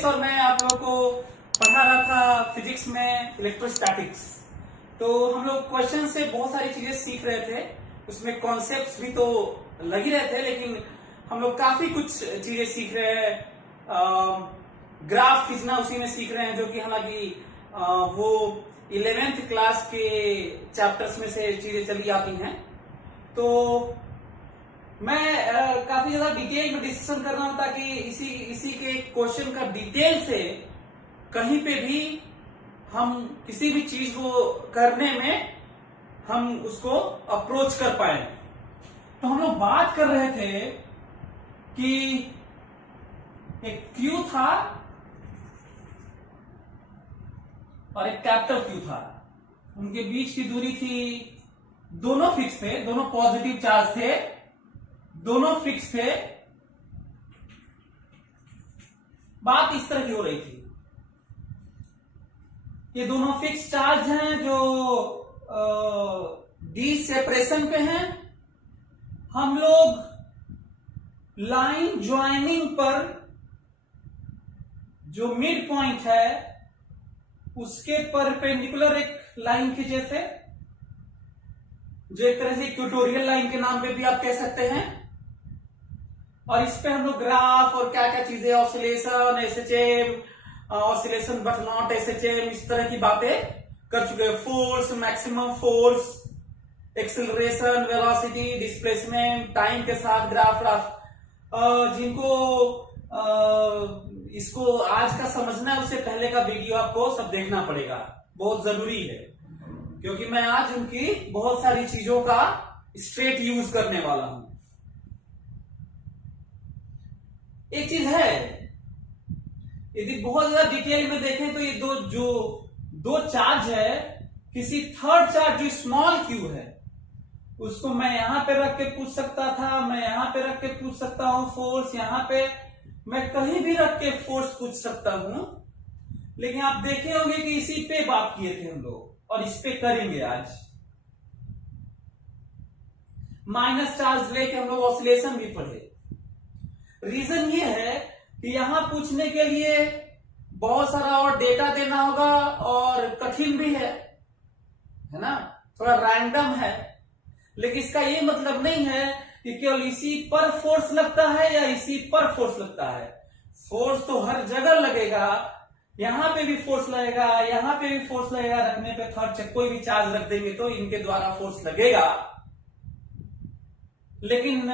सुरेश और मैं आप लोगों को पढ़ा रहा था फिजिक्स में इलेक्ट्रोस्टैटिक्स। तो हम लोग क्वेश्चन से बहुत सारी चीजें सीख रहे थे, उसमें कॉन्सेप्ट्स भी तो लग ही रहे थे, लेकिन हम लोग काफी कुछ चीजें सीख रहे हैं। ग्राफ खींचना उसी में सीख रहे हैं, जो कि हालांकि वो 11th क्लास के चैप्टर्स में से चीजें चली आती हैं। तो मैं काफी ज्यादा डिटेल में डिस्कशन कर रहा हूं ताकि इसी के क्वेश्चन का डिटेल से कहीं पे भी हम किसी भी चीज को करने में हम उसको अप्रोच कर पाए। तो हम लोग बात कर रहे थे कि एक क्यू था और एक कैपिटल क्यू था, उनके बीच की दूरी थी, दोनों फिक्स थे, दोनों पॉजिटिव चार्ज थे, दोनों फिक्स थे। बात इस तरह की हो रही थी, ये दोनों फिक्स चार्ज हैं जो डी सेपरेशन पे हैं। हम लोग लाइन ज्वाइनिंग पर जो मिड पॉइंट है उसके परपेंडिकुलर एक लाइन खींचे थे, जो एक तरह से इक्वेटोरियल लाइन के नाम पे भी आप कह सकते हैं। और इस पे हम लोग ग्राफ और क्या क्या चीजें, oscillation, SHM, oscillation but not SHM, इस तरह की बातें कर चुके हैं। Force, maximum force, acceleration, velocity, displacement, time के साथ ग्राफ। जिनको इसको आज का समझना है, उससे पहले का वीडियो आपको सब देखना पड़ेगा, बहुत जरूरी है, क्योंकि मैं आज उनकी बहुत सारी चीजों का स्ट्रेट यूज करने वाला हूं। एक चीज है, यदि बहुत ज्यादा डिटेल में देखें तो ये दो चार्ज है, किसी थर्ड चार्ज जो स्मॉल क्यू है उसको मैं यहां पे रख के पूछ सकता था, मैं यहां पे रख के पूछ सकता हूं फोर्स, यहां पे मैं कहीं भी रख के फोर्स पूछ सकता हूं। लेकिन आप देखे होंगे कि इसी पे बात किए थे हम लोग और इस पे करेंगे आज। माइनस चार्ज लेके हम लोग ऑसिलेशन भी पढ़े। रीजन ये है कि यहां पूछने के लिए बहुत सारा और डेटा देना होगा और कठिन भी है ना, थोड़ा रैंडम है। लेकिन इसका ये मतलब नहीं है कि केवल इसी पर फोर्स लगता है या इसी पर फोर्स लगता है। फोर्स तो हर जगह लगेगा, यहां पे भी फोर्स लगेगा, यहां पे भी फोर्स लगेगा, रखने पे थर्ड कोई भी चार्ज रख देंगे तो इनके द्वारा फोर्स लगेगा। लेकिन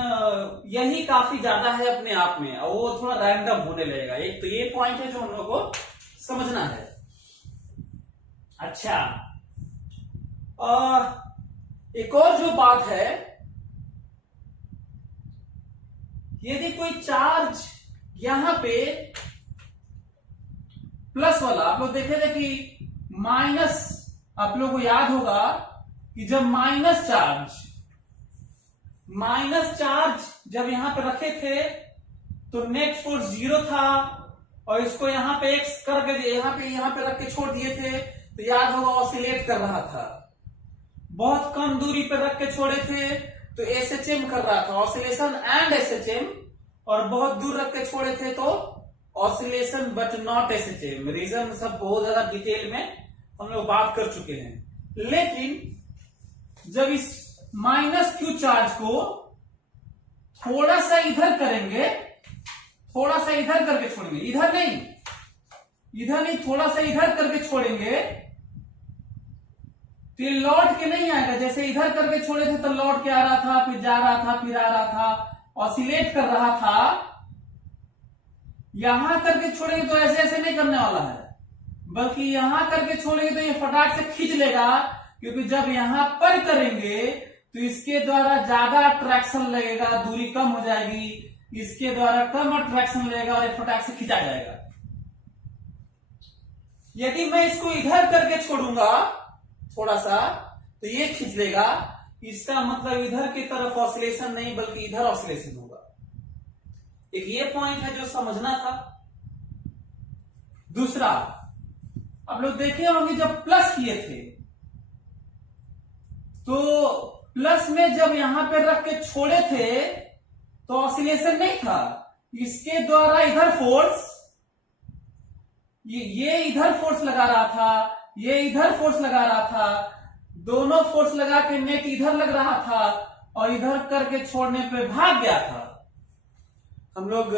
यही काफी ज्यादा है अपने आप में, और वो थोड़ा रैंडम होने लगेगा। एक तो ये पॉइंट है जो हम लोग को समझना है। अच्छा, एक और जो बात है, यदि कोई चार्ज यहां पे प्लस वाला, आप लोग देखे थे कि माइनस, आप लोग को याद होगा कि जब माइनस चार्ज जब यहां पे रखे थे तो नेट फोर्स 0 था, और इसको यहां पे एक्स करके यहां पे रख के छोड़ दिए थे, तो याद होगा ऑसिलेट कर रहा था। बहुत कम दूरी पे रख के छोड़े थे तो एसएचएम कर रहा था, ऑसिलेशन एंड एसएचएम, और बहुत दूर रख के छोड़े थे तो oscillation but not SHM. Reason सब बहुत ज्यादा डिटेल में हम लोग बात कर चुके हैं। लेकिन जब इस माइनस क्यू चार्ज को थोड़ा सा इधर करेंगे, थोड़ा सा इधर करके छोड़ेंगे, इधर नहीं, थोड़ा सा इधर करके छोड़ेंगे तो ये लौट के नहीं आएगा। जैसे इधर करके छोड़े थे तो लौट के आ रहा था, फिर जा रहा था, फिर आ रहा था, ऑसिलेट कर रहा था। यहां करके छोड़ेंगे तो ऐसे ऐसे नहीं करने वाला है, बल्कि यहां करके छोड़ेंगे तो ये फटाक से खींच लेगा, क्योंकि जब यहां पर करेंगे तो इसके द्वारा ज्यादा अट्रैक्शन लगेगा, दूरी कम हो जाएगी, इसके द्वारा कम अट्रैक्शन लगेगा और ये फटाक से खींचा जाएगा। यदि मैं इसको इधर करके छोड़ूंगा थोड़ा सा तो ये खींच लेगा, इसका मतलब इधर की तरफ ऑसिलेशन नहीं बल्कि इधर ऑसिलेशन होगा। एक ये पॉइंट है जो समझना था। दूसरा, आप लोग देखे होंगे जब प्लस किए थे तो प्लस में जब यहां पे रख के छोड़े थे तो ऑसिलेशन नहीं था, इसके द्वारा इधर फोर्स ये इधर फोर्स लगा रहा था, ये इधर फोर्स लगा रहा था, दोनों फोर्स लगा के नेट इधर लग रहा था और इधर करके छोड़ने पे भाग गया था। हम लोग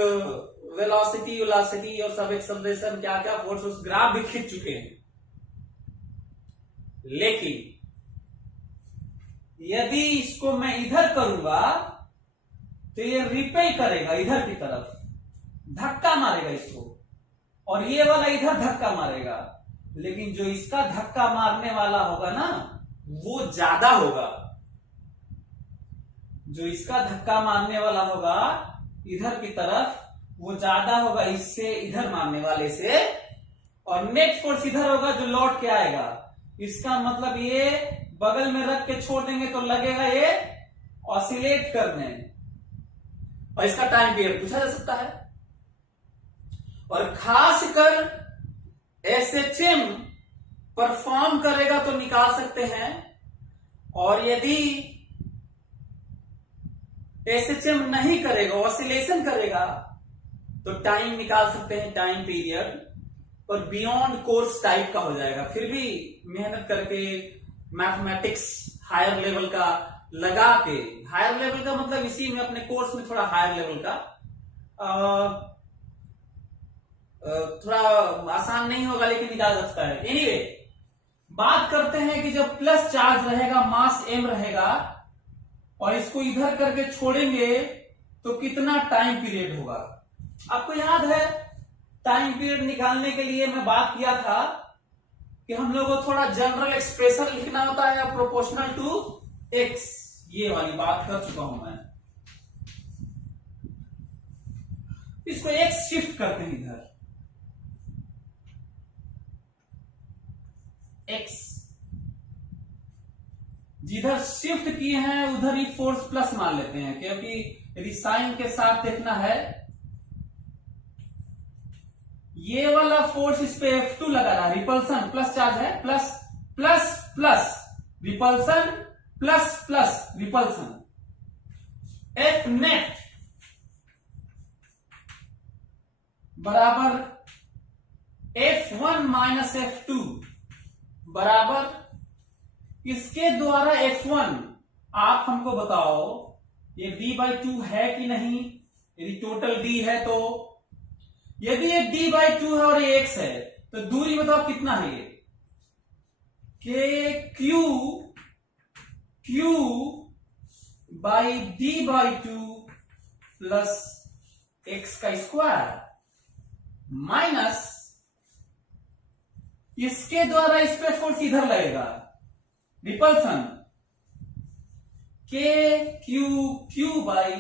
वेलोसिटी वेलोसिटी और सब एक्सेलरेशन क्या क्या फोर्स उस ग्राफ भी खींच चुके हैं। लेकिन यदि इसको मैं इधर करूंगा तो ये रिपेल करेगा इधर की तरफ, धक्का मारेगा इसको, और ये वाला इधर धक्का मारेगा। लेकिन जो इसका धक्का मारने वाला होगा ना वो ज्यादा होगा, जो इसका धक्का मारने वाला होगा इधर की तरफ वो ज्यादा होगा इससे, इधर मारने वाले से, और नेट फोर्स इधर होगा जो लौट के आएगा। इसका मतलब ये बगल में रख के छोड़ देंगे तो लगेगा ये ऑसिलेट करने, और इसका टाइम पीरियड पूछा जा सकता है। और खासकर एसएचएम परफॉर्म करेगा तो निकाल सकते हैं, और यदि एसएचएम नहीं करेगा, ऑसिलेशन करेगा, तो टाइम निकाल सकते हैं, टाइम पीरियड, और बियॉन्ड कोर्स टाइप का हो जाएगा। फिर भी मेहनत करके मैथमेटिक्स हायर लेवल का लगा के, हायर लेवल का मतलब इसी में अपने कोर्स में थोड़ा हायर लेवल का, थोड़ा आसान नहीं होगा लेकिन निकाल सकता है। एनीवे, बात करते हैं कि जब प्लस चार्ज रहेगा, मास m रहेगा, और इसको इधर करके छोड़ेंगे तो कितना टाइम पीरियड होगा। आपको याद है टाइम पीरियड निकालने के लिए मैं बात किया था कि हम लोगों को थोड़ा जनरल एक्सप्रेशन लिखना होता है, प्रोपोर्शनल टू x, ये वाली बात कर चुका हूं मैं। इसको x शिफ्ट करते हैं इधर, x जिधर शिफ्ट किए हैं उधर ही फोर्स प्लस मान लेते हैं, क्योंकि यदि साइन के साथ देखना है, ये वाला फोर्स इस पे F2 लगा रहा है, रिपल्सन प्लस चार्ज है, plus plus plus repulsion plus plus repulsion, F net बराबर F1 माइनस F2 बराबर इसके द्वारा F1। आप हमको बताओ ये D/2 है कि नहीं, यदि टोटल D है तो, यदि ये D/2 है और ये x है तो दूरी बताओ कितना है ये, Q by D/2 plus x का स्क्वायर माइनस इसके द्वारा इस पे फोर्स इधर लगेगा, रिपल्सन, Q बाई,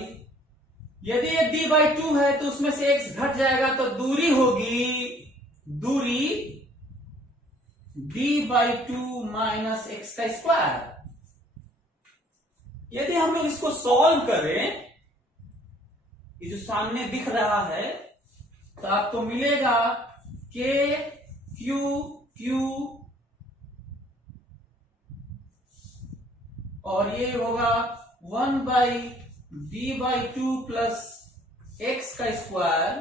यदि ये D/2 है तो उसमें से x घट जाएगा तो दूरी होगी, दूरी D/2 माइनस x का स्क्वायर। यदि हम लोग इसको सॉल्व करें, ये जो सामने दिख रहा है, तो आपको मिलेगा Q और ये होगा 1/D/2 प्लस x का square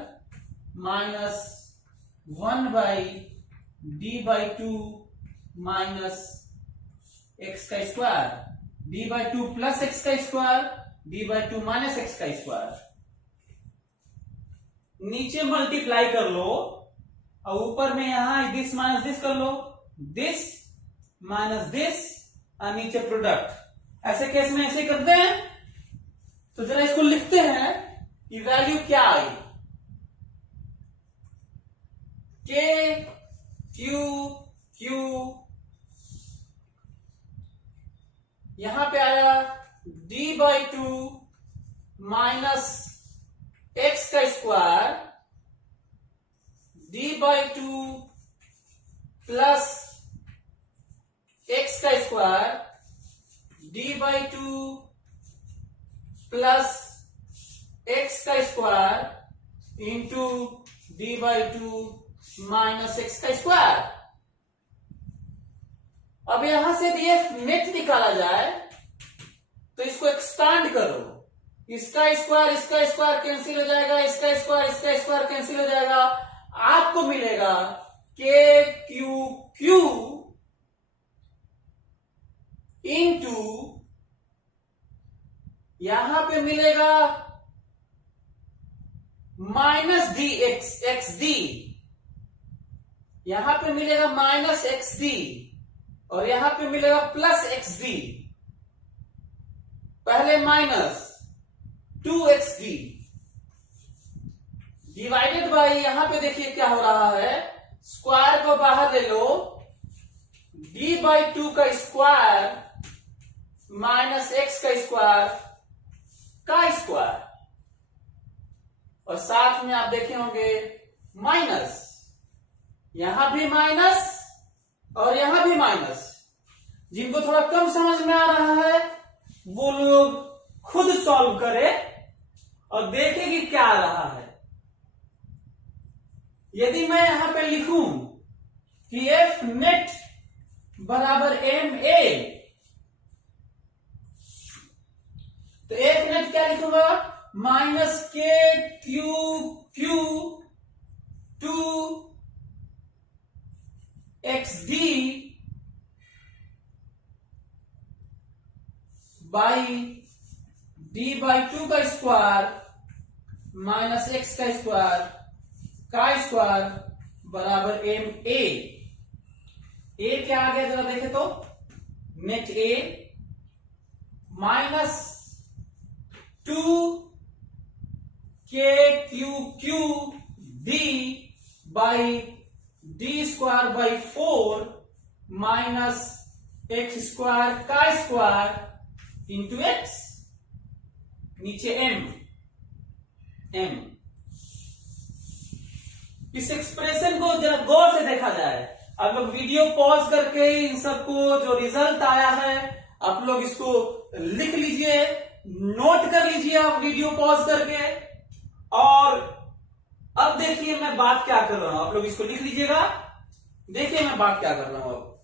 minus 1/D/2 minus x का स्क्वायर, D/2 प्लस x का स्क्वायर, D/2 माइनस x का स्क्वायर। नीचे मल्टीप्लाई कर लो और ऊपर में यहां दिस माइनस दिस कर लो, दिस माइनस दिस और नीचे प्रोडक्ट। ऐसे केस में ऐसे करते हैं, तो जरा इसको लिखते हैं कि वैल्यू क्या आई, Q यहां पे आया D/2 माइनस x का स्क्वायर, D/2 प्लस x का स्क्वायर, D/2 प्लस x का square into D/2 minus x का स्क्वायर। अब यहां से यदि f नेट निकाला जाए तो इसको एक्सपांड करो, इसका स्क्वायर कैंसिल हो जाएगा, इसका स्क्वायर कैंसिल हो जाएगा, आपको मिलेगा के क्यू क्यू इंटू यहां पे मिलेगा माइनस डी एक्स डी, यहां पे मिलेगा माइनस एक्स डी और यहां पे मिलेगा प्लस एक्स डी। पहले माइनस 2xd डिवाइडेड बाई, यहां पे देखिए क्या हो रहा है, स्क्वायर को बाहर ले लो, d/2 का स्क्वायर माइनस x का स्क्वायर का स्क्वायर, और साथ में आप देखे होंगे माइनस, यहां भी माइनस और यहां भी माइनस। जिनको थोड़ा कम समझ में आ रहा है वो लोग खुद सॉल्व करे और देखे कि क्या आ रहा है। यदि मैं यहां पे लिखूं कि एफ नेट बराबर एम ए, तो एफ नेट क्या लिखूंगा, minus K Q Q to X D by d/2 का स्क्वायर माइनस x का स्क्वायर बराबर एम ए। ए क्या आ गया जरा देखे तो, नेट ए माइनस 2 के Q Q D by D square by 4 minus x square का स्क्वायर इंटू एक्स, नीचे एम। इस एक्सप्रेशन को जरा गौर से देखा जाए, आप लोग वीडियो पॉज करके इन सबको जो रिजल्ट आया है आप लोग इसको लिख लीजिए, नोट कर लीजिए आप वीडियो पॉज करके। और अब देखिए मैं बात क्या कर रहा हूं, आप लोग इसको लिख लीजिएगा, देखिए मैं बात क्या कर रहा हूं। अब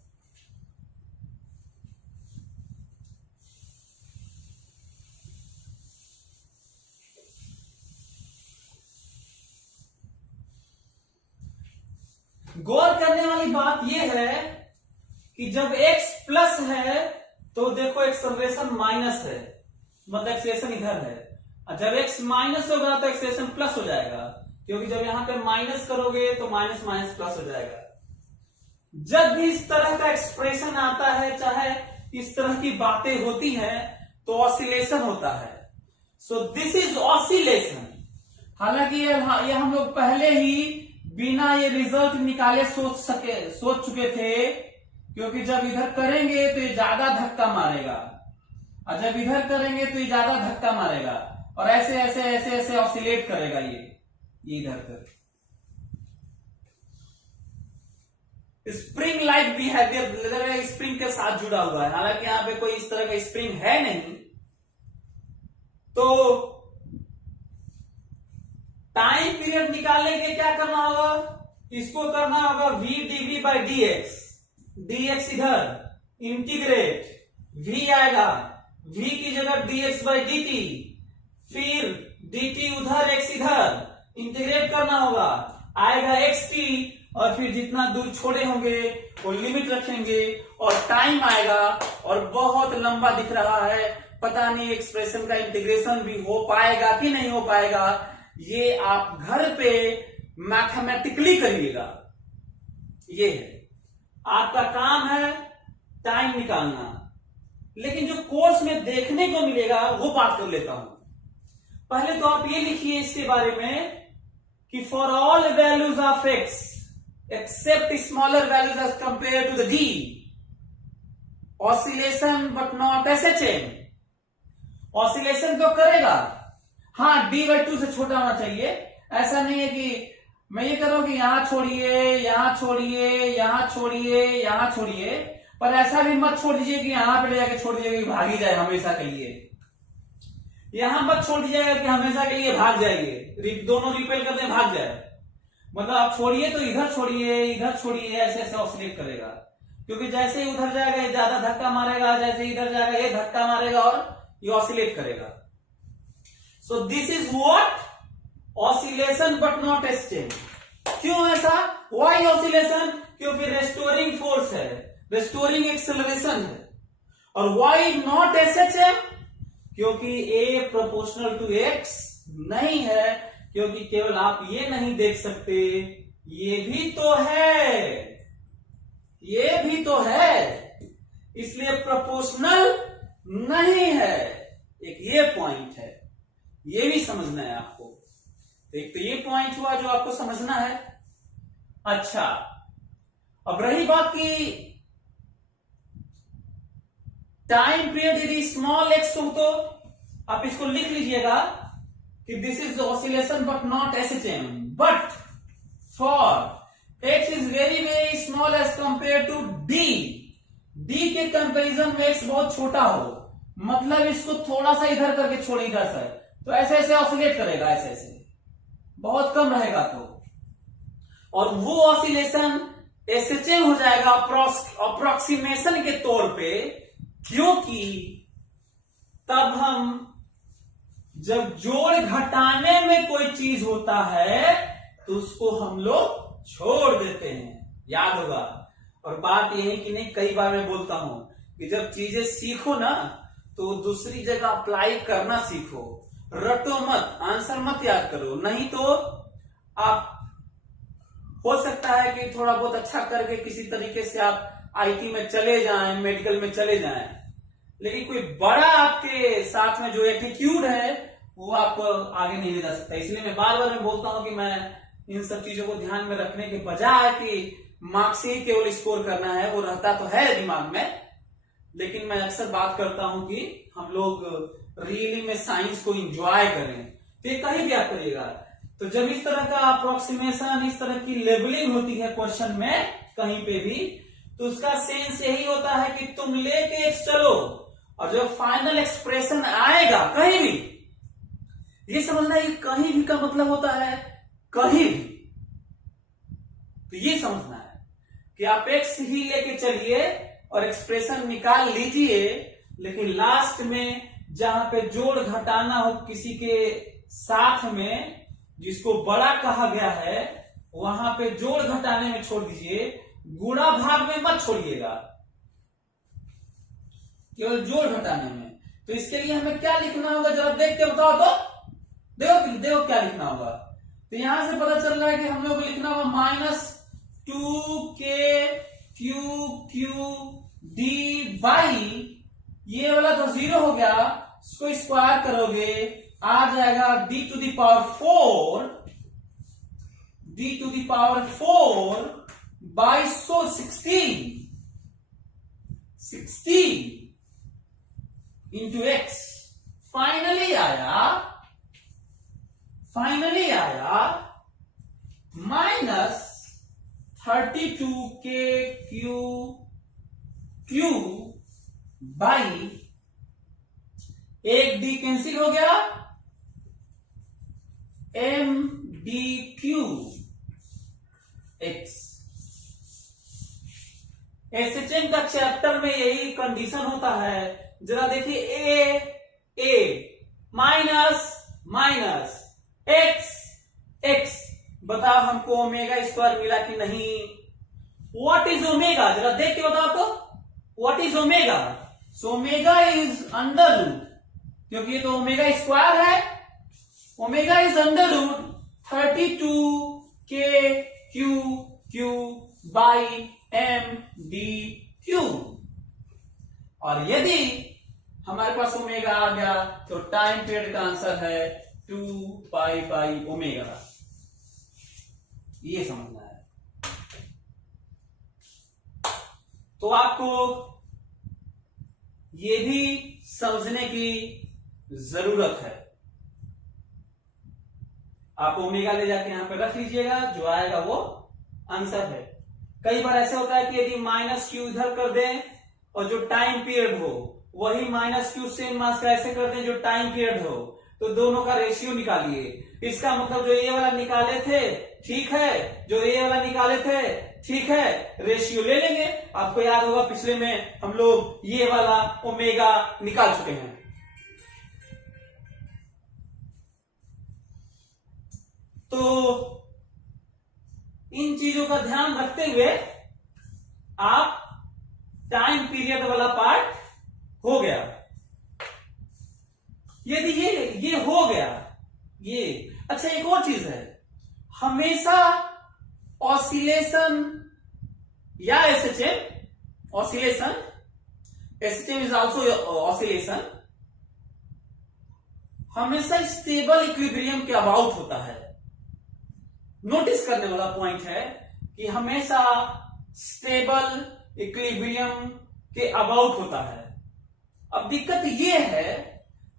गौर करने वाली बात यह है कि जब x प्लस है तो देखो एक्सेलरेशन माइनस है, मतलब एक्सेलरेशन इधर है, और जब x माइनस होगा तो एक्सेलरेशन प्लस हो जाएगा, क्योंकि जब यहां पे माइनस करोगे तो माइनस माइनस प्लस हो जाएगा। जब भी इस तरह का एक्सप्रेशन आता है, चाहे इस तरह की बातें होती हैं, तो ऑसिलेशन होता है। So this is oscillation. हालांकि ये हम लोग पहले ही बिना ये रिजल्ट निकाले सोच चुके थे, क्योंकि जब इधर करेंगे तो ये ज्यादा धक्का मारेगा, और जब इधर करेंगे तो ये ज्यादा धक्का मारेगा, और ऐसे ऐसे ऐसे ऐसे ऑसिलेट करेगा ये इधर तक। स्प्रिंग लाइक बिहेवियर स्प्रिंग के साथ जुड़ा हुआ है, हालांकि यहां पे कोई इस तरह का स्प्रिंग है नहीं। तो टाइम पीरियड निकालने के क्या करना होगा, इसको करना होगा v dv by dx, dx इधर इंटीग्रेट, v आएगा, v की जगह dx बाई dt, फिर dt उधर x इधर इंटीग्रेट करना होगा, आएगा xt, और फिर जितना दूर छोड़े होंगे वो लिमिट रखेंगे और टाइम आएगा, और बहुत लंबा दिख रहा है, पता नहीं एक्सप्रेशन का इंटीग्रेशन भी हो पाएगा कि नहीं हो पाएगा। ये आप घर पे मैथमेटिकली करिएगा, ये है आपका काम है टाइम निकालना। लेकिन जो कोर्स में देखने को मिलेगा वो बात कर लेता हूं। पहले तो आप ये लिखिए इसके बारे में कि for all values of X except smaller values as compare to the D, oscillation but not SHM। Oscillation तो करेगा, हाँ d/2 से छोटा होना चाहिए। ऐसा नहीं है कि मैं ये कर रहा हूं कि यहां छोड़िए, यहां छोड़िए, यहां छोड़िए, यहां छोड़िए, पर ऐसा भी मत छोड़ दीजिए कि यहां पे ले जाके छोड़ दीजिए कि भागी जाए हमेशा के लिए। यहां मत छोड़ दीजिएगा कि हमेशा के लिए भाग जाएंगे, दोनों रिपेल कर दे भाग जाए। मतलब आप छोड़िए तो इधर छोड़िए, इधर छोड़िए, ऐसे ऐसे ऑसिलेट करेगा, क्योंकि जैसे ही उधर जाएगा ये ज्यादा धक्का मारेगा, जैसे इधर जाएगा ये धक्का मारेगा और ये ऑसिलेट करेगा। So this is what oscillation but not SHM। क्यों ऐसा, वाई ऑसिलेशन? क्योंकि रेस्टोरिंग फोर्स है, रेस्टोरिंग एक्सेलरेशन है। और वाई नॉट एसएचएम? क्योंकि ए प्रोपोर्शनल टू एक्स नहीं है, क्योंकि केवल आप ये नहीं देख सकते, ये भी तो है, ये भी तो है, इसलिए प्रोपोर्शनल नहीं है। एक ये पॉइंट है, ये भी समझना है आपको। एक तो ये पॉइंट हुआ जो आपको समझना है। अच्छा, अब रही बात की टाइम पीरियड, यदि स्मॉल एक्स हो तो आप इसको लिख लीजिएगा कि this is oscillation but not SHM, but for X is very very small as compare to D, D के कंपैरिजन में एक्स बहुत छोटा हो, मतलब इसको थोड़ा सा इधर करके छोड़ेगा सर, तो ऐसे ऐसे ऑसिलेट करेगा, ऐसे ऐसे बहुत कम रहेगा तो, और वो ऑसिलेशन एसएचएम हो जाएगा अप्रोक्सीमेशन के तौर पे, क्योंकि तब हम जब जोड़ घटाने में कोई चीज होता है तो उसको हम लोग छोड़ देते हैं, याद होगा। और बात यह है कि नहीं, कई बार मैं बोलता हूं कि जब चीजें सीखो ना तो दूसरी जगह अप्लाई करना सीखो, रटो मत, आंसर मत याद करो, नहीं तो आप हो सकता है कि थोड़ा बहुत अच्छा करके किसी तरीके से आप आईटी में चले जाएं, मेडिकल में चले जाएं, लेकिन कोई बड़ा आपके साथ में जो एटीट्यूड है वो आप आगे नहीं ले जा सकता। इसलिए मैं बार बार मैं बोलता हूं कि मैं इन सब चीजों को ध्यान में रखने के बजाय कि मार्क्स ही केवल स्कोर करना है, वो रहता तो है दिमाग में, लेकिन मैं अक्सर बात करता हूं कि हम लोग रियली में साइंस को एंजॉय करें। तो ये कहीं भी आप करिएगा, तो जब इस तरह का अप्रोक्सीमेशन, इस तरह की लेवलिंग होती है क्वेश्चन में कहीं पे भी, तो उसका सेंस यही होता है कि तुम लेके चलो, और जो फाइनल एक्सप्रेशन आएगा कहीं भी, ये समझना है कहीं भी का मतलब होता है कहीं भी, तो ये समझना है कि आप एक्स ही लेके चलिए और एक्सप्रेशन निकाल लीजिए, लेकिन लास्ट में जहां पे जोड़ घटाना हो किसी के साथ में, जिसको बड़ा कहा गया है, वहां पे जोड़ घटाने में छोड़ दीजिए, गुणा भाग में मत छोड़िएगा, केवल जोड़ घटाने में। तो इसके लिए हमें क्या लिखना होगा, जरा देख के बताओ तो, देखो क्या लिखना होगा। तो यहां से पता चल रहा है कि हम लोग को लिखना होगा -2k क्यू डी वाई, ये वाला तो 0 हो गया, इसको स्क्वायर करोगे आ जाएगा d⁴ by 16 into x. Finally आया -32k क्यू बाई, एक डी कैंसिल हो गया, M D Q X. SHM का चैप्टर में यही कंडीशन होता है। जरा देखिए, ए माइनस एक्स, बताओ हमको ओमेगा स्क्वायर मिला कि नहीं। व्हाट इज ओमेगा, जरा देख के बताओ तो, what is omega. So omega is under root, क्योंकि ये तो ओमेगा स्क्वायर है, omega is under root 32k Q by M D Q. और यदि हमारे पास ओमेगा आ गया तो टाइम पीरियड का आंसर है 2 पाई ओमेगा। ये समझना है। तो आपको ये भी समझने की जरूरत है। आप ओमेगा ले जाके यहां पे रख लीजिएगा, जो आएगा वो आंसर है। कई बार ऐसा होता है कि यदि -q इधर कर दें और जो टाइम पीरियड हो वही -q सेम मास का ऐसे कर दें जो टाइम पीरियड हो, तो दोनों का रेशियो निकालिए। इसका मतलब जो ये वाला निकाले थे ठीक है, जो ये वाला निकाले थे ठीक है, रेशियो ले लेंगे। आपको याद होगा पिछले में हम लोग ये वाला ओमेगा निकाल चुके हैं। तो इन चीजों चीजों का ध्यान रखते हुए आप टाइम पीरियड वाला पार्ट हो गया। यदि ये हो गया, ये अच्छा एक और चीज है, हमेशा ऑसिलेशन या SHM, oscillation, SHM is also oscillation, हमेशा स्टेबल इक्विलिब्रियम के अबाउट होता है। नोटिस करने वाला पॉइंट है कि हमेशा स्टेबल इक्विलिब्रियम के अबाउट होता है। अब दिक्कत ये है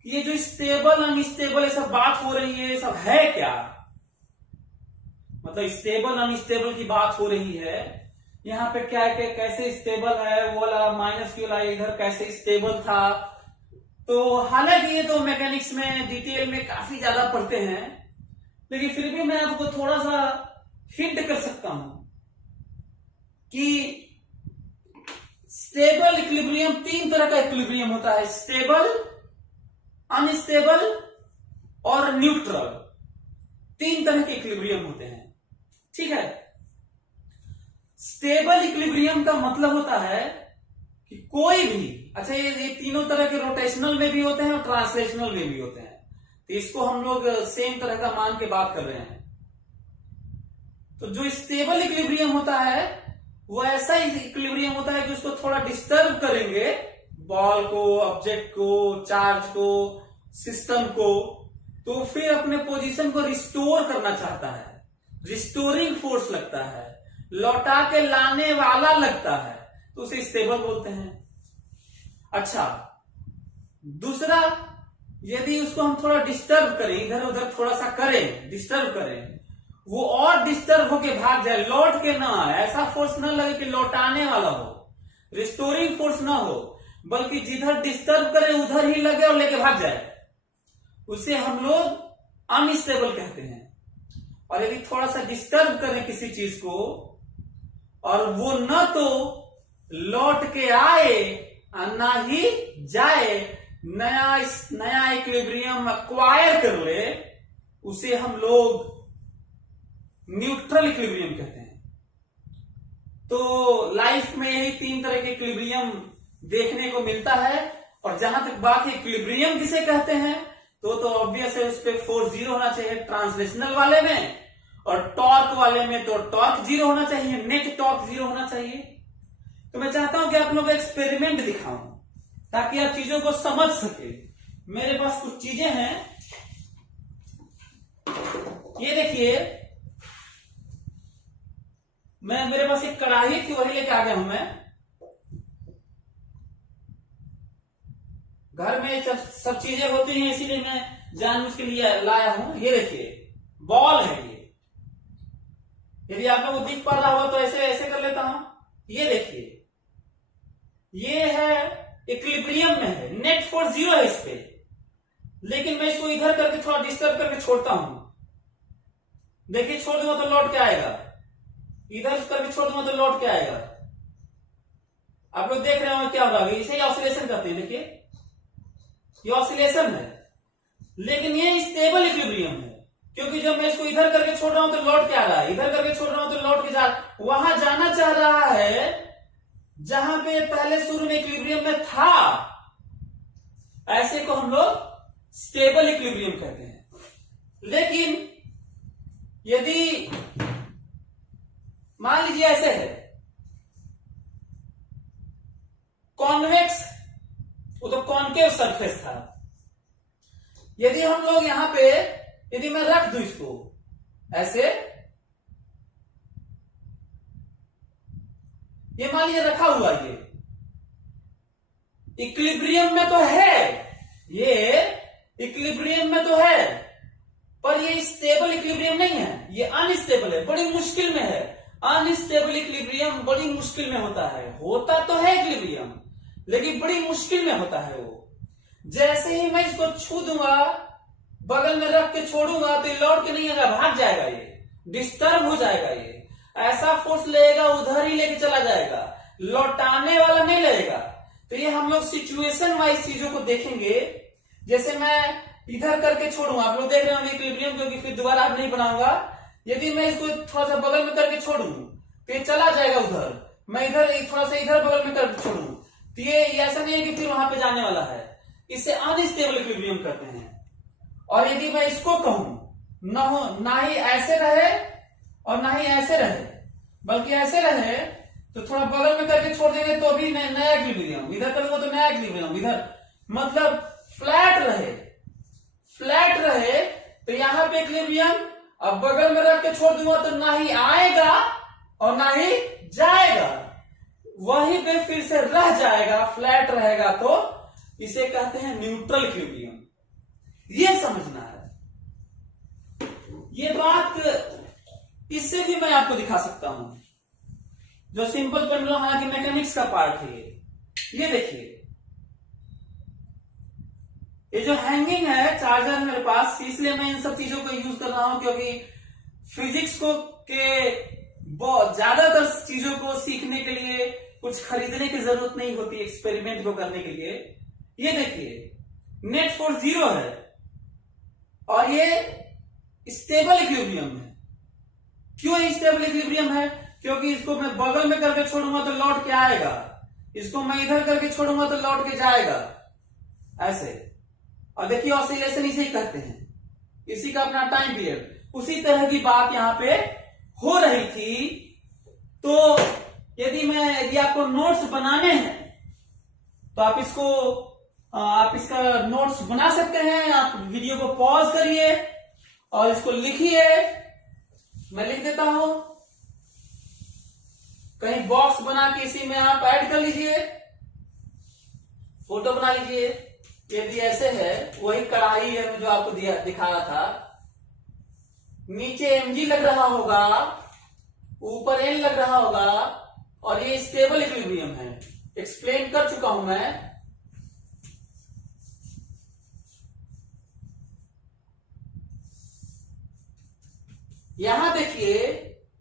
कि ये जो स्टेबल अनस्टेबल ये सब बात हो रही है, ये सब है क्या? मतलब स्टेबल अनस्टेबल की बात हो रही है, यहाँ पे क्या है, कैसे स्टेबल है, वो वाला माइनस क्यू वाला इधर कैसे स्टेबल था। तो हालांकि ये तो मैकेनिक्स में डिटेल में काफी ज्यादा पढ़ते हैं, लेकिन फिर भी मैं आपको थोड़ा सा हिंट कर सकता हूं कि स्टेबल इक्विलिब्रियम, तीन तरह का इक्विलिब्रियम होता है, स्टेबल, अनस्टेबल और न्यूट्रल। तीन तरह के इक्विलिब्रियम होते हैं, ठीक है। स्टेबल इक्विलिब्रियम का मतलब होता है कि कोई भी, अच्छा ये तीनों तरह के रोटेशनल में भी होते हैं और ट्रांसलेशनल में भी होते हैं, तो इसको हम लोग सेम तरह का मान के बात कर रहे हैं। तो जो स्टेबल इक्विलिब्रियम होता है वो ऐसा इक्विलिब्रियम होता है कि उसको थोड़ा डिस्टर्ब करेंगे, बॉल को, ऑब्जेक्ट को, चार्ज को, सिस्टम को, तो फिर अपने पोजीशन को रिस्टोर करना चाहता है, रिस्टोरिंग फोर्स लगता है, लौटा के लाने वाला लगता है, तो उसे स्टेबल बोलते हैं। अच्छा, दूसरा, यदि उसको हम थोड़ा डिस्टर्ब करें, इधर उधर थोड़ा सा करें, डिस्टर्ब करें, वो और डिस्टर्ब होके भाग जाए, लौट के ना आए, ऐसा फोर्स ना लगे कि लौटाने वाला हो, रिस्टोरिंग फोर्स ना हो, बल्कि जिधर डिस्टर्ब करे उधर ही लगे और लेके भाग जाए, उसे हम लोग अनस्टेबल कहते हैं। और यदि थोड़ा सा डिस्टर्ब करें किसी चीज को और वो न तो लौट के आए और ना ही जाए, नया इक्विलिब्रियम एक्वायर कर ले, उसे हम लोग न्यूट्रल इक्विलिब्रियम कहते हैं। तो लाइफ में यही तीन तरह के इक्विलिब्रियम देखने को मिलता है। और जहां तक बात है इक्विलिब्रियम किसे कहते हैं, तो ऑब्वियस है, उस पर फोर्स जीरो होना चाहिए ट्रांसलेशनल वाले में, और टॉर्क वाले में तो टॉर्क जीरो होना चाहिए, नेट टॉर्क जीरो होना चाहिए। तो मैं चाहता हूं कि आप लोग एक्सपेरिमेंट दिखाऊं ताकि आप चीजों को समझ सके। मेरे पास कुछ चीजें हैं, ये देखिए, मेरे पास एक कढ़ाई थी, वही लेके आ गया हूं मैं। घर में सब चीजें होती हैं, इसीलिए मैं जानबूझ के लिए लाया हूं। ये देखिए, बॉल है ये, यदि आप लोगों को दिख पा रहा होगा तो ऐसे ऐसे कर लेता हूं। ये देखिए, ये है इक्विलिब्रियम में है, नेट फोर्स जीरो है इस पे, लेकिन मैं इसको इधर करके थोड़ा डिस्टर्ब करके छोड़ता हूं। देखिए, छोड़ दूंगा तो लौट के आएगा, इधर करके छोड़ दूंगा तो लौट के आएगा। आप लोग देख रहे हो क्या हो रहा है, इसे ऑसिलेशन कहते हैं। देखिए, ये ऑसिलेशन है, लेकिन ये स्टेबल इक्विलिब्रियम है, क्योंकि जब मैं इसको इधर करके छोड़ रहा हूं तो लौट के आ रहा है, इधर करके छोड़ रहा हूं तो लौट के जा, वहां जाना चाह रहा है जहां पे पहले शुरू में इक्विलिब्रियम में था। ऐसे को हम लोग स्टेबल इक्विलिब्रियम कहते हैं। लेकिन यदि मान लीजिए ऐसे है, कॉन्वेक्स, वो तो कॉन्केव सरफेस था, यदि हम लोग यहां पे, यदि मैं रख दूं इसको ऐसे, ये मान लीजिए रखा हुआ, ये इक्विलिब्रियम में तो है, ये इक्विलिब्रियम में तो है, पर ये स्टेबल इक्विलिब्रियम नहीं है, ये अनस्टेबल है, बड़ी मुश्किल में है। अनस्टेबल इक्विलिब्रियम बड़ी मुश्किल में होता है, होता तो है इक्विलिब्रियम, लेकिन बड़ी मुश्किल में होता है वो। जैसे ही मैं इसको छू दूंगा, बगल में रख के छोड़ूंगा तो ये लौट के नहीं आएगा, भाग जाएगा, ये डिस्टर्ब हो जाएगा, ये ऐसा फोर्स लगेगा उधर ही लेके चला जाएगा, लौटाने वाला नहीं लगेगा। तो ये हम लोग सिचुएशन वाइज चीजों को देखेंगे। जैसे मैं इधर करके छोड़ूंगा, आप लोग देख रहे होंगे इक्विलिब्रियम, क्योंकि फिर दोबारा आप नहीं बनाऊंगा। यदि मैं इसको थोड़ा सा बगल में करके छोड़ू तो ये चला जाएगा उधर, मैं इधर थोड़ा सा इधर बगल में करके छोड़ू तो ये ऐसा नहीं है कि फिर वहां पे जाने वाला है। इसे अनस्टेबल इक्विलिब्रियम कहते हैं। और यदि मैं इसको कहूं ना ही ऐसे रहे और ना ही ऐसे रहे, बल्कि ऐसे रहे तो थोड़ा बगल में करके छोड़ देंगे तो भी नया इक्विलिब्रियम, इधर करूंगा तो नया इक्विलिब्रियम, इधर मतलब फ्लैट रहे तो यहां पे इक्विलिब्रियम। अब बगल में रख के छोड़ दूंगा तो ना ही आएगा और ना ही जाएगा, वहीं पे फिर से रह जाएगा, फ्लैट रहेगा, तो इसे कहते हैं न्यूट्रल इक्विलिब्रियम। ये समझना है। ये बात इससे भी मैं आपको दिखा सकता हूं, जो सिंपल पेंडुलम हालांकि मैकेनिक्स का पार्ट है। ये देखिए, ये जो हैंगिंग है चार्जर मेरे पास, इसलिए मैं इन सब चीजों को यूज कर रहा हूं क्योंकि फिजिक्स को के ज्यादातर चीजों को सीखने के लिए कुछ खरीदने की जरूरत नहीं होती एक्सपेरिमेंट को करने के लिए। ये देखिए, नेट फोर्स 0 है और ये स्टेबल इक्विलिब्रियम है। क्यों स्टेबल इक्विलिब्रियम है? क्योंकि इसको मैं बगल में करके छोड़ूंगा तो लौट के आएगा, इसको मैं इधर करके छोड़ूंगा तो लौट के जाएगा, ऐसे। और देखिए ऑसिलेशन इसे ही कहते हैं, इसी का अपना टाइम पीरियड। उसी तरह की बात यहां पे हो रही थी। तो यदि आपको नोट्स बनाने हैं तो आप इसका नोट्स बना सकते हैं। आप वीडियो को पॉज करिए और इसको लिखिए। मैं लिख देता हूं, कहीं बॉक्स बना के इसी में आप ऐड कर लीजिए, फोटो बना लीजिए। यदि ऐसे है, वही कढ़ाई है जो आपको दिखा रहा था, नीचे mg लग रहा होगा, ऊपर n लग रहा होगा और ये स्टेबल इक्विलिब्रियम है। एक्सप्लेन कर चुका हूं मैं। यहां देखिए,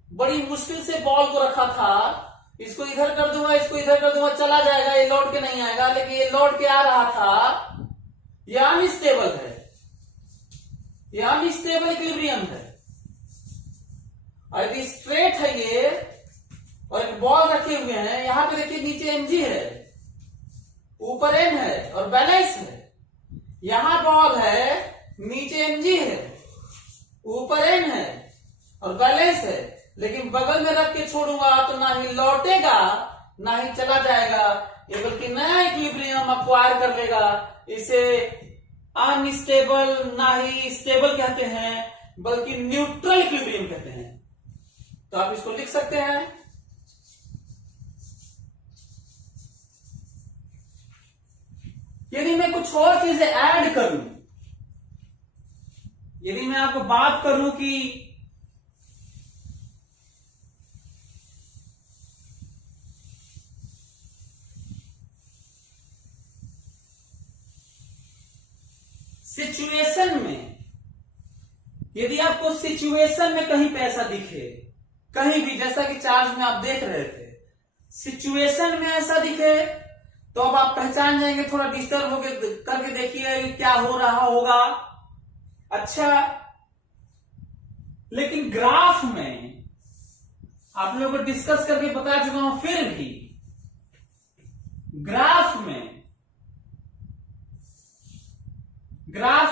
बड़ी मुश्किल से बॉल को रखा था, इसको इधर कर दूंगा, इसको इधर कर दूंगा, चला जाएगा, ये लौट के नहीं आएगा। लेकिन ये लौट के आ रहा था, ये अनस्टेबल है, ये अनस्टेबल इक्विलिब्रियम है। और यदि स्ट्रेट है ये और एक बॉल रखे हुए हैं, यहां पे देखिए नीचे mg है, ऊपर n है और बैलेंस है। यहां बॉल है, नीचे mg है, ऊपर n है और बैलेंस है। लेकिन बगल में रख के छोड़ूंगा तो ना ही लौटेगा ना ही चला जाएगा, ये बल्कि नया इक्विलिब्रियम अक्वायर कर लेगा। इसे अनस्टेबल ना ही स्टेबल कहते हैं, बल्कि न्यूट्रल इक्विलिब्रियम कहते हैं। तो आप इसको लिख सकते हैं। यदि मैं कुछ और चीजें ऐड करूं, यदि मैं आपको बात करूं कि सिचुएशन में, यदि आपको सिचुएशन में कहीं पे ऐसा दिखे, कहीं भी, जैसा कि चार्ज में आप देख रहे थे, सिचुएशन में ऐसा दिखे तो अब आप पहचान जाएंगे। थोड़ा डिस्टर्ब होके करके देखिए क्या हो रहा होगा। अच्छा, लेकिन ग्राफ में आप लोगों को डिस्कस करके बता चुका हूं, फिर भी ग्राफ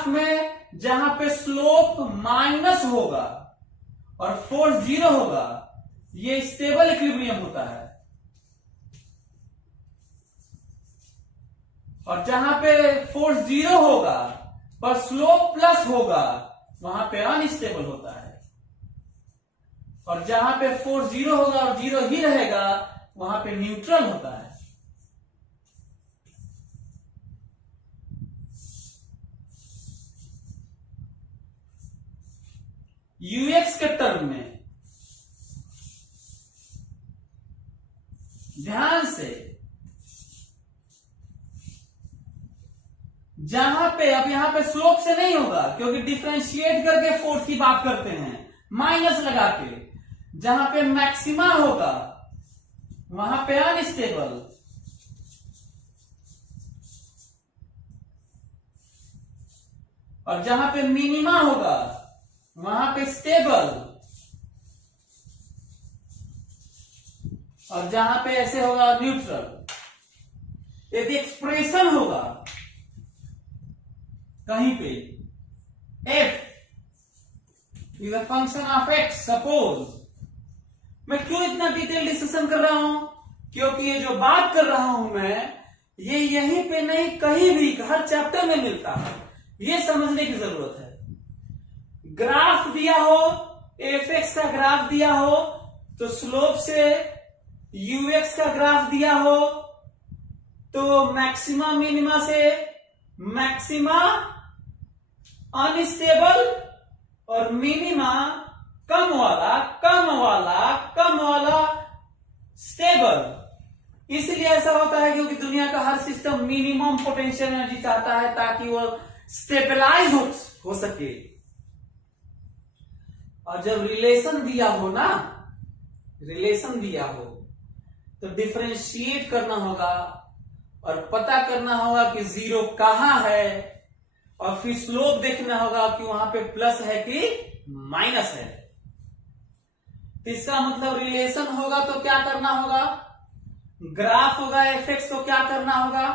में जहां पे स्लोप माइनस होगा और फोर्स 0 होगा, ये स्टेबल इक्विलिब्रियम होता है। और जहां पे फोर्स 0 होगा पर स्लोप प्लस होगा, वहां पे अनस्टेबल होता है। और जहां पे फोर्स 0 होगा और 0 ही रहेगा, वहां पे न्यूट्रल होता है। यूएक्स के टर्म में ध्यान से, जहां पे, अब यहां पे स्लोप से नहीं होगा क्योंकि डिफरेंशिएट करके फोर्स की बात करते हैं, माइनस लगा के। जहां पे मैक्सिमा होगा वहां पे अनस्टेबल, और जहां पे मिनिमा होगा वहां पे स्टेबल। और जहां पे ऐसे होगा न्यूट्रल। यदि एक्सप्रेशन होगा कहीं पे f is a function of x, suppose, मैं क्यों इतना डिटेल डिस्कशन कर रहा हूं? क्योंकि ये जो बात कर रहा हूं मैं, ये यहीं पे नहीं कहीं भी हर चैप्टर में मिलता है, ये समझने की जरूरत है। ग्राफ दिया हो, एफ का ग्राफ दिया हो, तो स्लोप से यूएक्स का ग्राफ दिया हो, तो मैक्सिमा मिनिमा से मैक्सिमा अनस्टेबल और मिनिमा कम वाला स्टेबल। इसलिए ऐसा होता है क्योंकि दुनिया का हर सिस्टम मिनिमम पोटेंशियल एनर्जी चाहता है ताकि वो स्टेबलाइज हो सके। और जब रिलेशन दिया हो तो डिफरेंशिएट करना होगा और पता करना होगा कि जीरो कहां है, और फिर स्लोप देखना होगा कि वहां पे प्लस है कि माइनस है। तो इसका मतलब रिलेशन होगा तो क्या करना होगा, ग्राफ होगा एफ एक्स तो क्या करना होगा,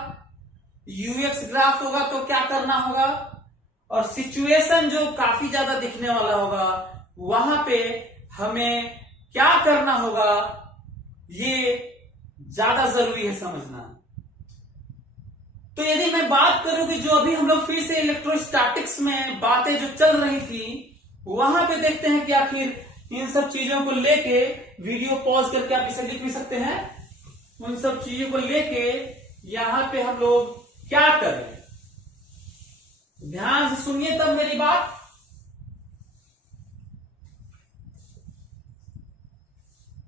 यूएक्स ग्राफ होगा तो क्या करना होगा, और सिचुएशन जो काफी ज्यादा दिखने वाला होगा वहां पे हमें क्या करना होगा, ये ज्यादा जरूरी है समझना। तो यदि मैं बात करूं कि जो अभी हम लोग फिर से इलेक्ट्रोस्टैटिक्स में बातें जो चल रही थी, वहां पे देखते हैं कि आखिर इन सब चीजों को लेके, वीडियो पॉज करके आप इसे लिख भी सकते हैं, उन सब चीजों को लेके यहां पे हम लोग क्या करें, ध्यान से सुनिए तब मेरी बात।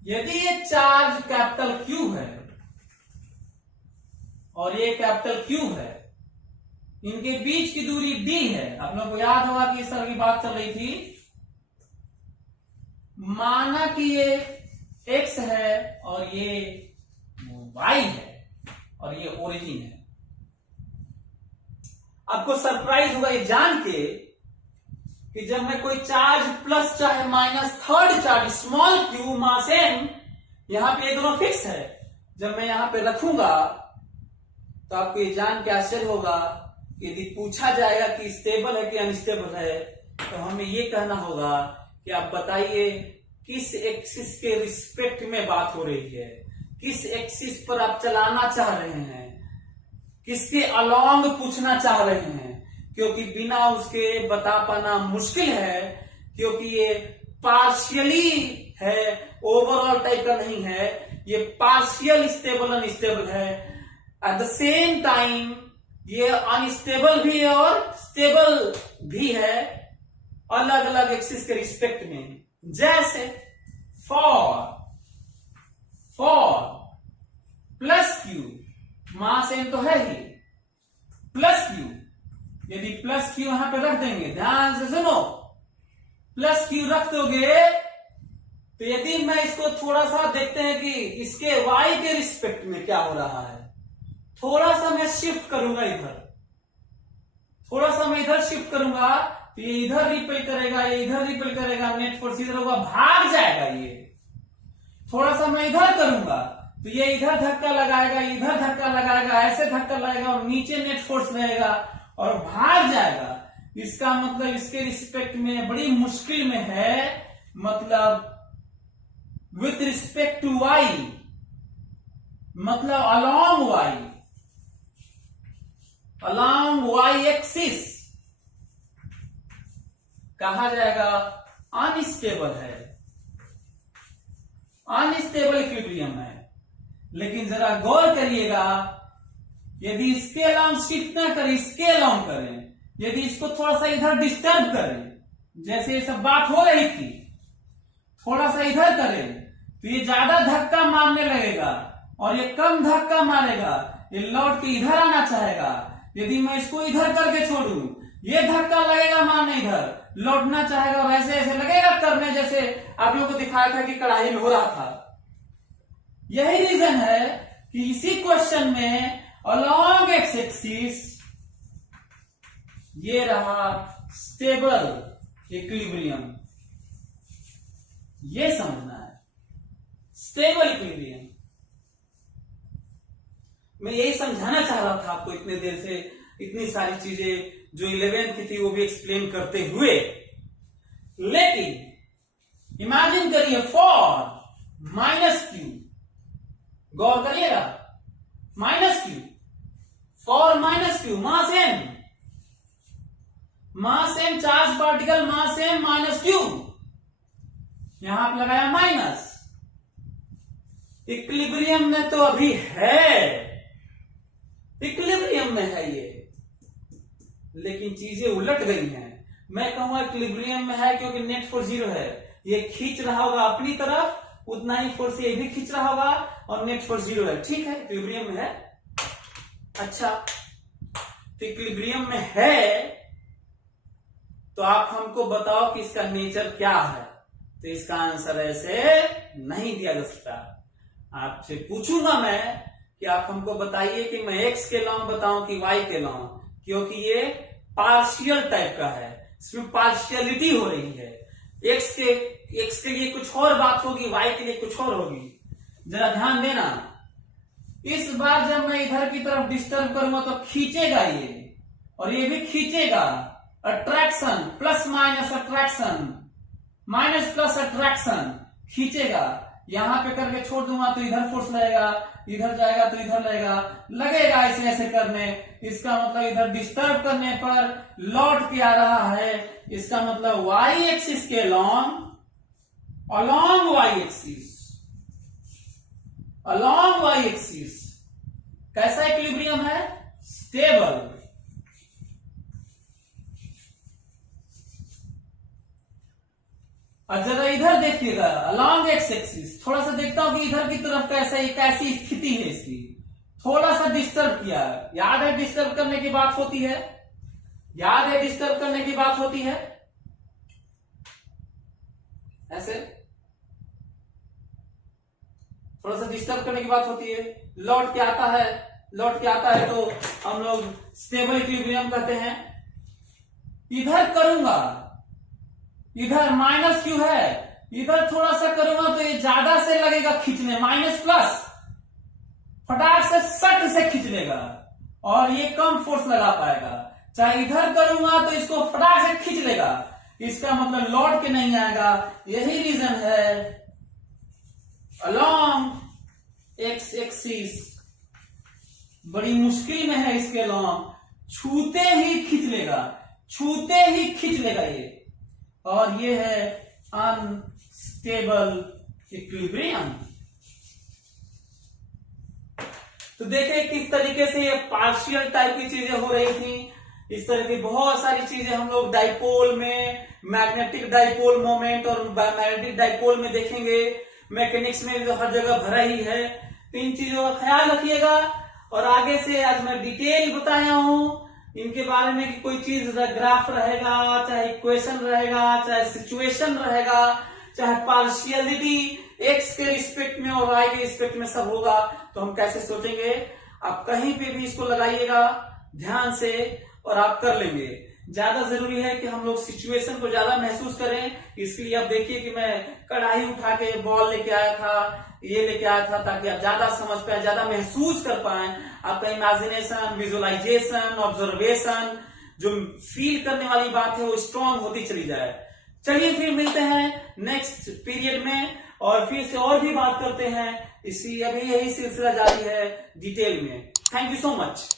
यदि ये चार्ज कैपिटल क्यू है और ये कैपिटल क्यू है, इनके बीच की दूरी d है, आप लोगों को याद होगा कि इस तरह की बात चल रही थी। माना कि ये x है और ये y है और ये ओरिजिन है। आपको सरप्राइज होगा ये जान के कि जब मैं कोई चार्ज प्लस चाहे minus third charge small q mass m, यहां पे ये दोनों फिक्स है, जब मैं यहां पे रखूंगा तो आपको ये जान के आश्चर्य होगा, यदि पूछा जाएगा कि स्टेबल है कि अनस्टेबल है, तो हमें ये कहना होगा कि आप बताइए किस एक्सिस के रिस्पेक्ट में बात हो रही है, किस एक्सिस पर आप चलाना चाह रहे हैं, किसके अलोंग पूछना चाह रहे हैं, क्योंकि बिना उसके बता पाना मुश्किल है, क्योंकि ये पार्शियली है, ओवरऑल टाइप का नहीं है, ये पार्शियल स्टेबल अनस्टेबल है। एट द सेम टाइम ये अनस्टेबल भी है और स्टेबल भी है, अलग अलग एक्सिस के रिस्पेक्ट में। जैसे for plus Q, mass m तो है ही, प्लस क्यू, यदि प्लस क्यू यहां पे रख देंगे, ध्यान से सुनो, प्लस क्यू रख दोगे तो यदि मैं इसको थोड़ा सा देखते हैं कि इसके y के रिस्पेक्ट में क्या हो रहा है, थोड़ा सा मैं शिफ्ट करूंगा इधर, थोड़ा सा मैं इधर शिफ्ट करूंगा तो ये इधर रिपेल करेगा, ये इधर रिपेल करेगा, नेट फोर्स इधर होगा, भाग जाएगा ये। थोड़ा सा मैं इधर करूंगा तो ये इधर धक्का लगाएगा, इधर धक्का लगाएगा, ऐसे धक्का लगाएगा और नीचे नेट फोर्स रहेगा और भाग जाएगा। इसका मतलब इसके रिस्पेक्ट में बड़ी मुश्किल में है, मतलब विथ रिस्पेक्ट टू y, मतलब along y एक्सिस कहा जाएगा अनस्टेबल है, अनस्टेबल इक्विलिब्रियम है। लेकिन जरा गौर करिएगा, यदि इसके अलाउंग शिफ्ट ना करें, इसके अलाउंग करें, यदि इसको थोड़ा सा इधर डिस्टर्ब करें, जैसे ये सब बात हो रही थी, थोड़ा सा इधर करें तो ये ज्यादा धक्का मारने लगेगा और ये कम धक्का मारेगा, ये लौट के इधर आना चाहेगा। यदि मैं इसको इधर करके छोड़ू, ये धक्का लगेगा मारने, इधर लौटना चाहेगा और ऐसे ऐसे लगेगा करने, जैसे आप लोगों को दिखाया था कि कढ़ाई में हो रहा था। यही रीजन है कि इसी क्वेश्चन में अलोंग एक्स एक्सिस ये रहा स्टेबल इक्विलिब्रियम, ये समझना है, स्टेबल इक्विलिब्रियम। मैं यही समझाना चाह रहा था आपको इतने देर से, इतनी सारी चीजें जो 11th की थी वो भी एक्सप्लेन करते हुए। लेकिन इमेजिन करिए फॉर माइनस क्यू, गौर करिएगा, minus Q, for minus Q, mass M charge particle mass M minus Q, यहां पे लगाया माइनस। इक्विलिब्रियम में तो अभी है, इक्विलिब्रियम में है ये, लेकिन चीजें उलट गई हैं। मैं कहूंगा इक्विलिब्रियम में है क्योंकि नेट फोर्स 0 है, ये खींच रहा होगा अपनी तरफ, उतना ही फोर्स ये भी खींच रहा होगा और नेट फोर्स 0 है। ठीक है, इक्विलिब्रियम में है। अच्छा, तो इक्विलिब्रियम में है तो आप हमको बताओ कि इसका नेचर क्या है। तो इसका आंसर ऐसे नहीं दिया जा सकता। आपसे पूछूंगा मैं कि आप हमको बताइए कि मैं एक्स के लॉ बताऊं कि वाई के लॉ, क्योंकि ये पार्शियल टाइप का है, इसमें पार्शियलिटी हो रही है। एक्स के लिए कुछ और बात होगी, वाई के लिए कुछ और होगी। जरा ध्यान देना, इस बार जब मैं इधर की तरफ डिस्टर्ब करूंगा तो खींचेगा ये, और ये भी खींचेगा। Attraction, plus minus attraction, minus plus attraction, खींचेगा। यहां पे करके छोड़ दूंगा तो इधर फोर्स लगेगा, इधर जाएगा तो इधर लगेगा ऐसे ऐसे करने। इसका मतलब इधर डिस्टर्ब करने पर लौट के आ रहा है। इसका मतलब वाई एक्सिस के अलोंग वाई एक्सिस कैसा इक्विलिब्रियम है? स्टेबल। और जरा इधर देखिएगा, अलोंग एक्स एक्सिस, थोड़ा सा देखता हूं कि इधर की तरफ कैसी स्थिति है इसकी। थोड़ा सा डिस्टर्ब किया, याद है डिस्टर्ब करने की बात होती है, याद है डिस्टर्ब करने की बात होती है, ऐसे थोड़ा सा डिस्टर्ब करने की बात होती है। लौट के आता है तो हम लोग स्टेबल इक्विलिब्रियम कहते हैं। इधर करूंगा, इधर माइनस क्यू है, इधर थोड़ा सा करूंगा तो ये ज्यादा से लगेगा खींचने, माइनस प्लस, फटाक से सट से खींच लेगा और ये कम फोर्स लगा पाएगा। चाहे इधर करूंगा तो इसको फटाक से खींच लेगा, इसका मतलब लौट के नहीं आएगा। यही रीजन है अलोंग एक्स एक्सिस बड़ी मुश्किल में है इसके लॉन्ग, छूते ही खींच लेगा ये, और ये है अनस्टेबल इक्विलिब्रियम। तो देखें किस तरीके से ये पार्शियल टाइप की चीजें हो रही थी। इस तरह की बहुत सारी चीजें हम लोग डाइपोल में, मैग्नेटिक डाइपोल मोमेंट और मैग्नेटिक डाइपोल में देखेंगे। मैकेनिक्स में तो हर जगह भरा ही है। तो इन चीजों का ख्याल रखिएगा। और आगे से आज मैं डिटेल बताया हूं इनके बारे में कि कोई चीज ग्राफ रहेगा, चाहे इक्वेशन रहेगा, चाहे सिचुएशन रहेगा, चाहे पार्शियलिटी एक्स के रिस्पेक्ट में और वाई के रिस्पेक्ट में सब होगा, तो हम कैसे सोचेंगे। आप कहीं पे भी इसको लगाइएगा ध्यान से और आप कर लेंगे। ज्यादा जरूरी है कि हम लोग सिचुएशन को ज्यादा महसूस करें। इसके लिए आप देखिए कि मैं कढ़ाई उठा के बॉल लेके आया था, ये लेके आया था, ताकि आप ज्यादा समझ पाए, ज्यादा महसूस कर पाए। आपका इमेजिनेशन, विजुअलाइजेशन, ऑब्जर्वेशन, जो फील करने वाली बात है वो स्ट्रांग होती चली जाए। चलिए फिर मिलते हैं नेक्स्ट पीरियड में और फिर से और भी बात करते हैं। इसी अभी यही सिलसिला जारी है डिटेल में। Thank you so much.